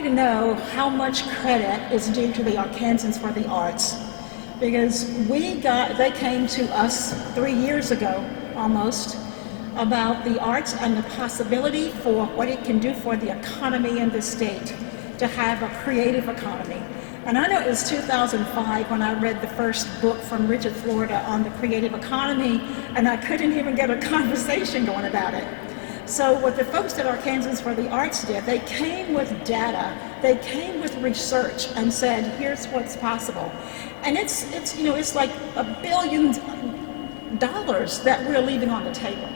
you to know how much credit is due to the Arkansans for the Arts, because they came to us 3 years ago almost about the arts and the possibility for what it can do for the economy in the state, to have a creative economy. And I know it was 2005 when I read the first book from Richard Florida on the creative economy, and I couldn't even get a conversation going about it. So what the folks at Arkansans for the Arts did, they came with data, they came with research and said, here's what's possible. And it's like $1 billion that we're leaving on the table.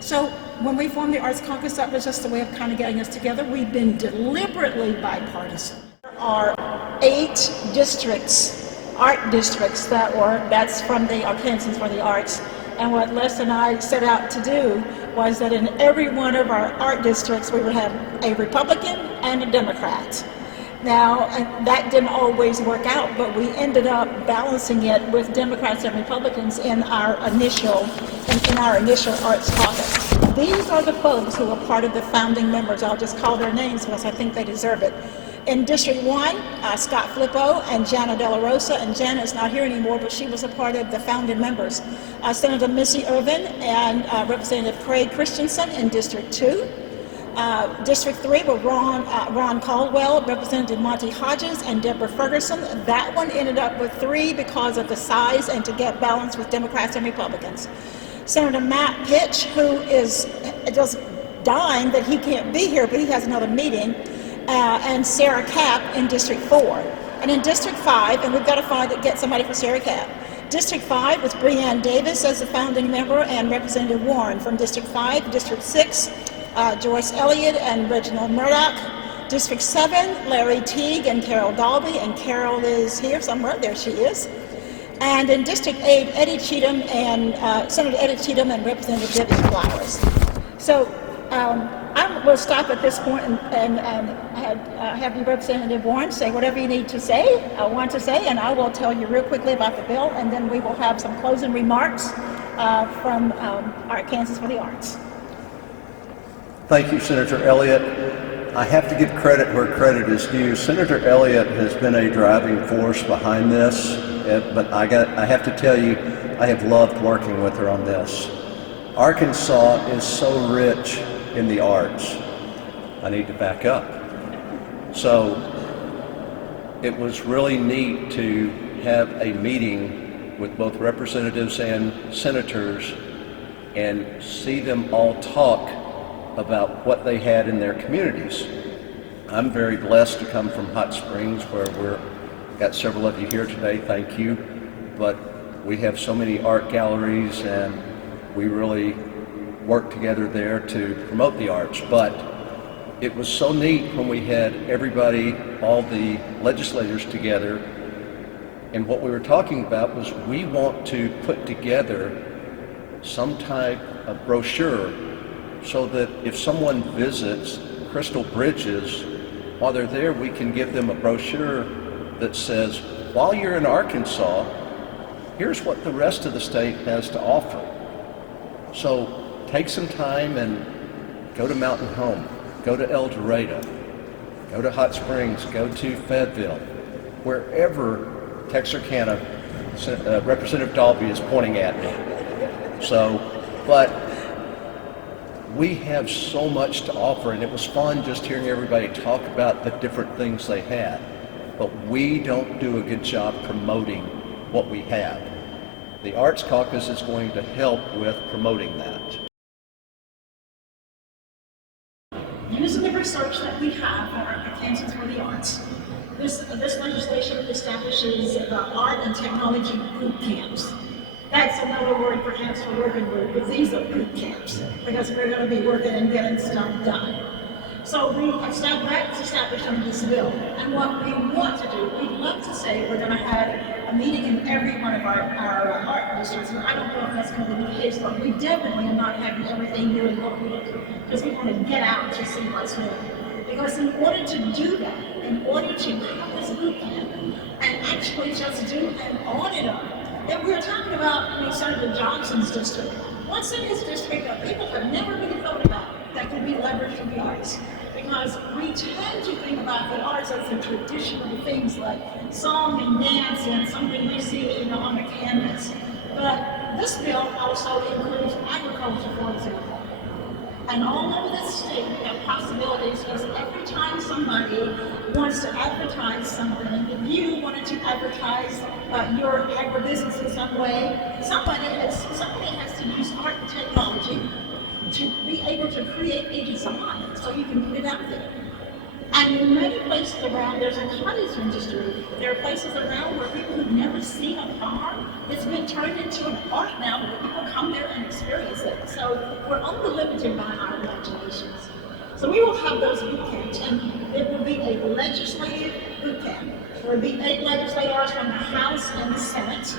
So when we formed the Arts Caucus, that was just a way of kind of getting us together. We've been deliberately bipartisan. There are 8 districts, art districts, that's from the Arkansans for the Arts. And what Les and I set out to do was that in every one of our art districts, we would have a Republican and a Democrat. Now, that didn't always work out, but we ended up balancing it with Democrats and Republicans in our initial Arts Caucus. These are the folks who are part of the founding members. I'll just call their names because I think they deserve it. In District 1, Scott Flippo and Jana De La Rosa, and Jana is not here anymore, but she was a part of the founding members. Senator Missy Irvin and Representative Craig Christensen in District 2. District 3 were Ron Caldwell, Representative Monty Hodges, and Deborah Ferguson. That one ended up with 3 because of the size and to get balance with Democrats and Republicans. Senator Matt Pitch, who is just dying that he can't be here, but he has another meeting, and Sarah Capp in District 4. And in District 5, and we've got to get somebody for Sarah Capp. District 5 with Breanne Davis as the founding member and Representative Warren from District 5. District 6, Joyce Elliott and Reginald Murdoch. District 7, Larry Teague and Carol Dalby, and Carol is here somewhere, there she is. And in District 8, Eddie Cheatham and Senator Eddie Cheatham and Representative Debbie Flowers. So I will stop at this point and have you, Representative Warren, say whatever you need to say, want to say, and I will tell you real quickly about the bill, and then we will have some closing remarks from Arkansans for the Arts. Thank you, Senator Elliott. I have to give credit where credit is due. Senator Elliott has been a driving force behind this, but I have to tell you, I have loved working with her on this. Arkansas is so rich in the arts. I need to back up. So it was really neat to have a meeting with both representatives and senators and see them all talk about what they had in their communities. I'm very blessed to come from Hot Springs, where we've got several of you here today, thank you. But we have so many art galleries and we really work together there to promote the arts. But it was so neat when we had everybody, all the legislators together, and what we were talking about was we want to put together some type of brochure so that if someone visits Crystal Bridges, while they're there, we can give them a brochure that says, while you're in Arkansas, here's what the rest of the state has to offer. So take some time and go to Mountain Home, go to El Dorado, go to Hot Springs, go to Fayetteville, wherever Texarkana, Representative Dalby is pointing at me. So, but we have so much to offer, and it was fun just hearing everybody talk about the different things they had. But we don't do a good job promoting what we have. The Arts Caucus is going to help with promoting that. Using the research that we have for Arkansans for the Arts, this legislation establishes Art and Technology Bootcamps. That's another word perhaps for working group, but these are boot camps because we're going to be working and getting stuff done. So that's established under this bill. And what we want to do, we'd love to say we're going to have a meeting in every one of our art districts. And I don't know if that's going to be the case, but we definitely are not having everything new and local because we want to get out to see what's new. Because in order to do that, in order to have this boot camp and actually just do an audit of it, and we were talking about Senator Johnson's district. What's in his district that people have never really thought about that could be leveraged from the arts? because we tend to think about the arts as the traditional things like song and dance and something we see, on the canvas. But this bill also includes agriculture, for example. And all over the state, we have possibilities because every time somebody wants to advertise something, if you wanted to advertise your agribusiness in some way, somebody has to use art and technology to be able to create a design so you can put it out there. And in many places around, there's a cottage industry. There are places around where people who've never seen a farm, it's been turned into an art now where people come there and experience it. So we're only limited by our imaginations. So we will have those boot camps, and it will be a legislative boot camp. There will be 8 legislators from the House and the Senate.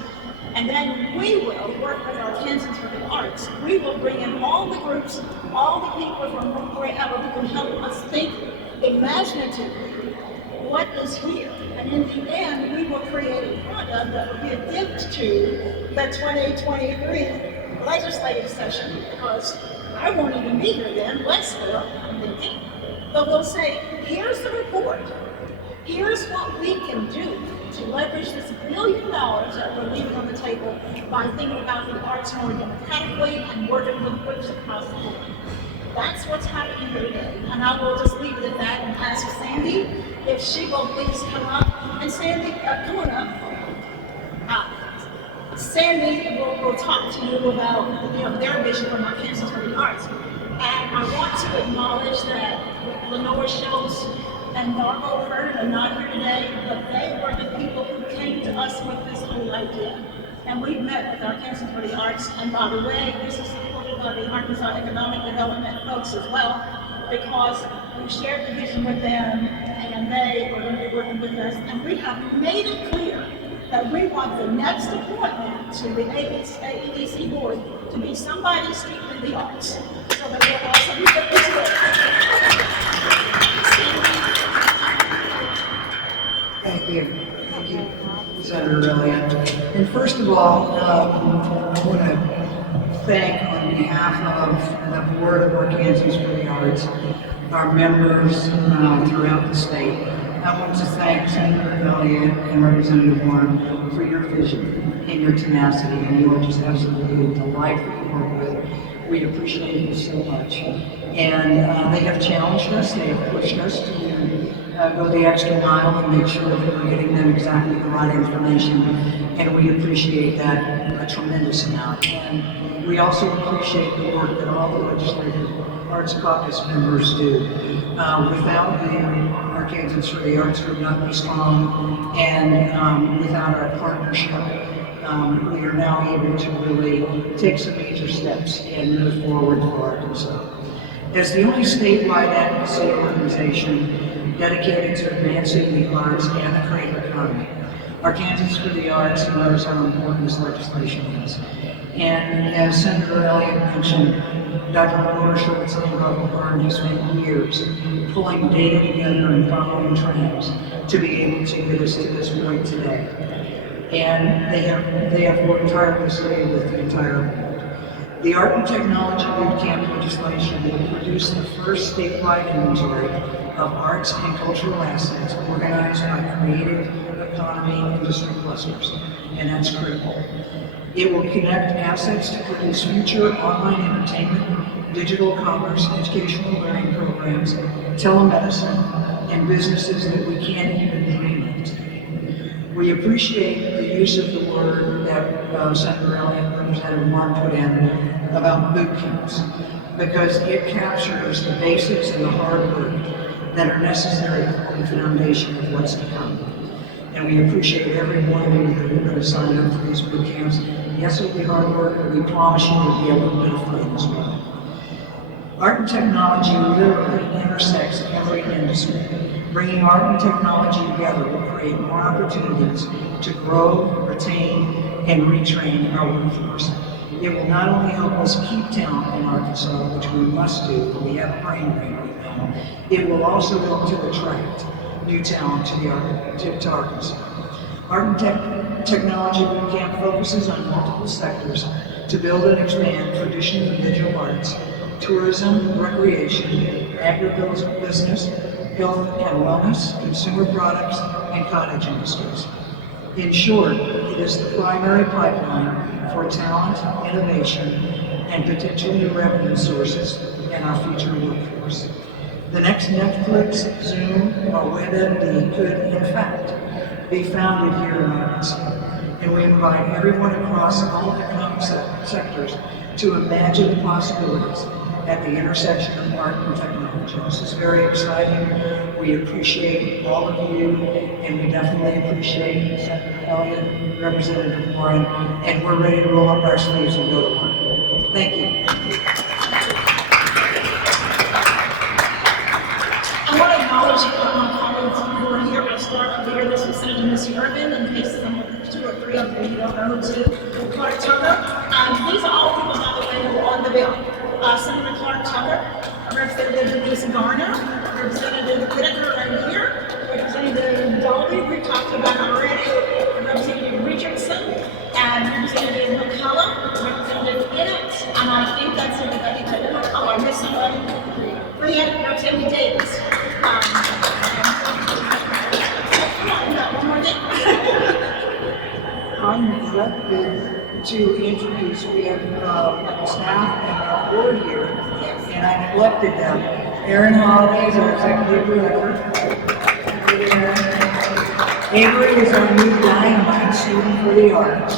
And then we will work with our Kansans for the Arts. We will bring in all the groups, all the people from wherever who can help us think imaginatively what is here. And in the end, we will create a product that will be a gift to the 2023 legislative session, because I won't even be here then, let's go, I'm thinking. But we'll say, here's the report. Here's what we can do to leverage this $1 billion that we're leaving on the table by thinking about the arts more democratically and working with groups across the board. That's what's happening here today. And I will just leave it at that and ask Sandy if she will please come up. And Sandy, come on up. Sandy will talk to you about their vision from our Kansas for the Arts. And I want to acknowledge that Lenore Schultz and Margot Hurd are not here today, but they were the people who came to us with this whole idea. And we've met with our Kansas for the Arts, and by the way, this is supported by the Arkansas Economic Development folks as well, because we shared the vision with them, and they were going to be working with us, and we have made it clear that we want the next appointment to the AEDC board to be somebody steeped in the arts, so that we'll also be represented. Thank you, Senator Elliott. And first of all, I want to thank, on behalf of the Board of Kansans for the Arts, our members throughout the state. I want to thank Senator Elliott and Representative Warren for your vision and your tenacity, and you are just absolutely delightful to work with. We appreciate you so much. And they have challenged us, they have pushed us to go the extra mile and make sure that we're getting them exactly the right information, and we appreciate that a tremendous amount. And we also appreciate the work that all the Legislative Arts Caucus members do. Without them, our Kansans for the Arts would not be strong, and without our partnership, we are now able to really take some major steps and move forward for Arkansas. As the only statewide advocacy organization dedicated to advancing the arts and the creative economy, our Kansans for the Arts knows how important this legislation is. And as Senator Elliott mentioned, Dr. Lenore Schultz and Robert Byrne have spent years pulling data together and following trends to be able to get us to this point today. And they have worked tirelessly with the entire board. The Art and Technology Bootcamp legislation will produce the first statewide inventory of arts and cultural assets organized by creative economy industry clusters, and that's critical. It will connect assets to produce future online entertainment, digital commerce, educational learning programs, telemedicine, and businesses that we can't even dream of today. We appreciate the use of the word that Senator Elliott and Representative Warren put in about boot camps, because it captures the basics and the hard work that are necessary for the foundation of what's to come. And we appreciate every one of you that are going to sign up for these boot camps. Yes, it'll be hard work, but we promise you it'll be a little bit of fun as well. Art and technology literally intersects every industry. Bringing art and technology together will create more opportunities to grow, retain, and retrain our workforce. It will not only help us keep talent in Arkansas, which we must do, but we have a brain drain right now, it will also help to attract new talent to Arkansas. Art and Technology Bootcamp focuses on multiple sectors to build and expand traditional and digital arts, tourism, recreation, agribusiness, health and wellness, consumer products, and cottage industries. In short, it is the primary pipeline for talent, innovation, and potential new revenue sources in our future workforce. The next Netflix, Zoom, or WebMD could, in fact, be founded here in Arkansas, and we invite everyone across all economic sectors to imagine the possibilities at the intersection of art and technology. This is very exciting. We appreciate all of you, and we definitely appreciate Senator Elliott, Representative Warren, and we're ready to roll up our sleeves and go to work. Thank you. I want to acknowledge my colleagues who are here. I start over here. This is Senator Missy Irvin, in case some of two or three of you don't know who too. Clark Tucker. These are all people, by the way, who are on the bill. Senator Clark Tucker, Representative Denise Garner, Representative Whitaker right here, Representative Dolby, we talked about already, Representative Richardson, and Representative McCullough, Representative Elliott, and I think that's everybody. Oh, I missed somebody. Representative Davis. One more thing. I'm neglected to introduce, we have staff and our board here, and I neglected them. Aaron Holiday is our executive director. Avery is our new dynamite student for the arts.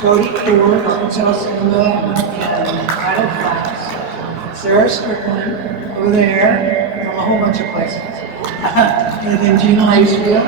Cody Ford, Arkansas Cinema and Idle class. Sarah Strickland over there from a whole bunch of places. And then Gina Lacefield.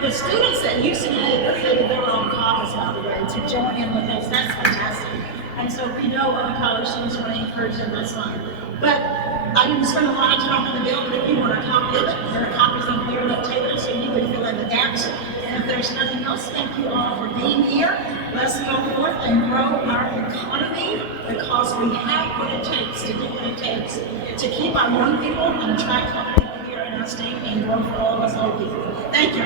The students that used to create their own caucus, by the way, to join in with us, that's fantastic. And so if you know other college students want to encourage them, that's fine. But I didn't spend a lot of time on the bill, but if you want a copy of it, there are copies over there on that table, so you can fill in the gaps. And if there's nothing else, thank you all for being here. Let's go forth and grow our economy, because we have what it takes to do what it takes to keep our young people and attract young people here in our state and grow for all of us old people. Thank you.